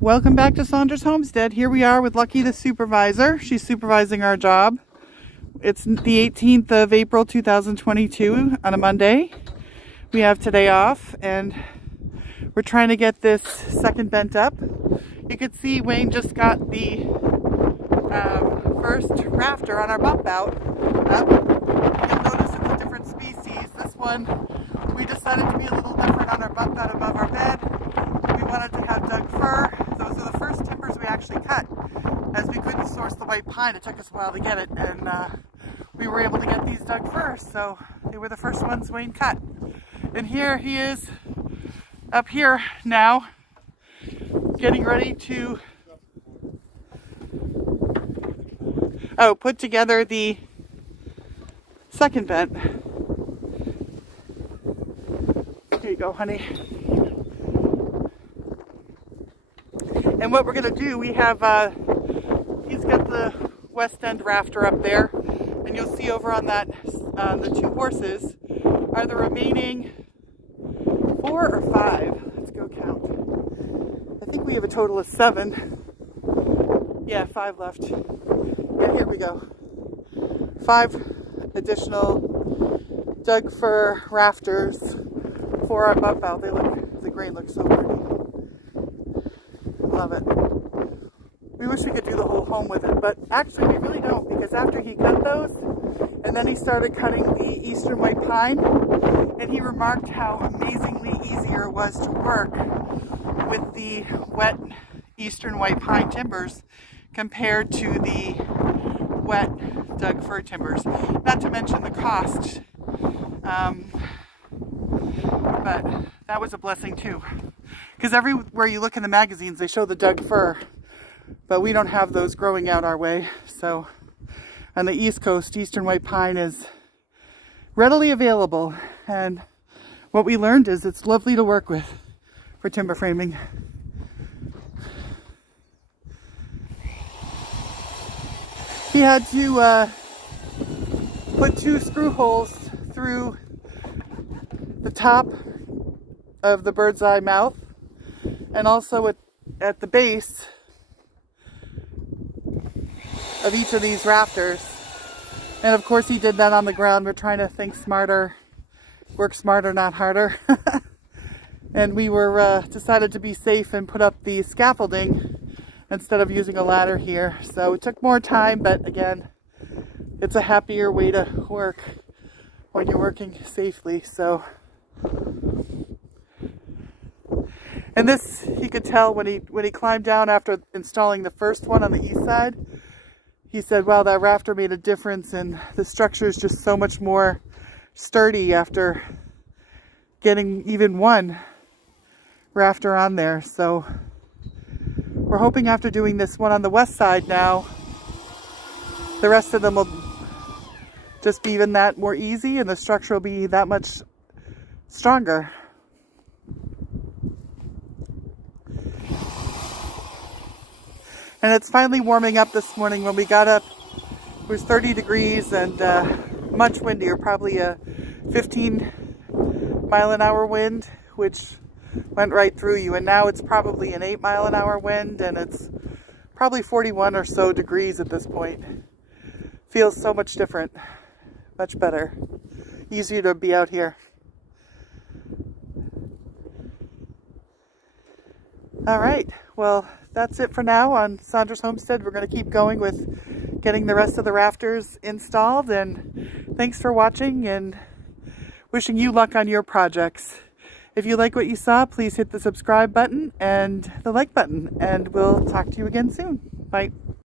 Welcome back to Saunders Homestead. Here we are with Lucky the supervisor. She's supervising our job. It's the 18th of April 2022 on a Monday. We have today off and we're trying to get this second bent up. You can see Wayne just got the first rafter on our bump out up. You'll notice it's a different species. This one we decided to be a little different on our bump out above our bed. We wanted to have Doug fir. Those are the first timbers we actually cut, as we couldn't source the white pine. It took us a while to get it, and we were able to get these Doug fir, so they were the first ones Wayne cut. And here he is up here now, getting ready to put together the second bent. Here you go, honey. And what we're going to do, we have, he's got the west end rafter up there, and you'll see over on that, the two horses are the remaining 4 or 5. Let's go count. I think we have a total of 7. Yeah, 5 left. Yeah, here we go. 5 additional Doug fir rafters for our bump out. They look, the grain looks so pretty. Love it. We wish we could do the whole home with it, but actually we really don't, because after he cut those, and then he started cutting the eastern white pine, and he remarked how amazingly easier it was to work with the wet eastern white pine timbers compared to the wet Doug fir timbers. Not to mention the cost, but that was a blessing too. Because everywhere you look in the magazines, they show the Doug fir, but we don't have those growing out our way. So on the East Coast, eastern white pine is readily available. And what we learned is it's lovely to work with for timber framing. He had to put 2 screw holes through the top of the bird's eye mouth, and also at the base of each of these rafters. And of course he did that on the ground. We're trying to think smarter, work smarter, not harder. And we were decided to be safe and put up the scaffolding instead of using a ladder here. So it took more time, but again, it's a happier way to work when you're working safely. So, and this, he could tell when he climbed down after installing the first one on the east side. He said, wow, that rafter made a difference, and the structure is just so much more sturdy after getting even one rafter on there. So we're hoping after doing this one on the west side now, the rest of them will just be even that more easy, and the structure will be that much stronger. And it's finally warming up this morning. When we got up, it was 30 degrees and much windier, probably a 15-mile-an-hour wind, which went right through you. And now it's probably an 8-mile-an-hour wind, and it's probably 41 or so degrees at this point. Feels so much different, much better, easier to be out here. All right, well, that's it for now on Saunders Homestead. We're going to keep going with getting the rest of the rafters installed, and thanks for watching and wishing you luck on your projects. If you like what you saw, please hit the subscribe button and the like button, and we'll talk to you again soon. Bye.